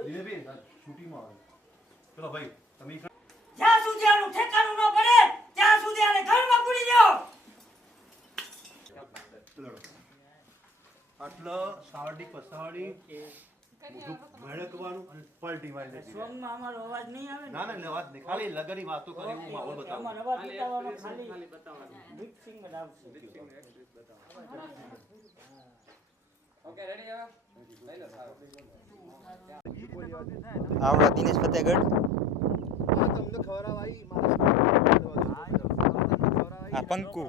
દિનેશભાઈ છૂટીમાં આવે ચલો ભાઈ તમે જ્યાં સુધી આનું ઠેકાણું ન પડે ત્યાં સુધી આને ઘરમાં પૂરી જાઓ. આટલો સાવડી પસાવડી ભડકવાનું અને પલટી મારી સોંગમાં અમારો અવાજ નહીં આવે ને? ના ના વાત નહીં ખાલી લગનની વાતો કરી હું માહોલ બતાવું અમારો અવાજ બતાવવાનો ખાલી મિક્સિંગ જ આવશે. ઓકે રેડી હવે લઈ લો સારું આવડા દિનેશ ફતેહગઢ તમને ખવડાવ આવી આ પંકુ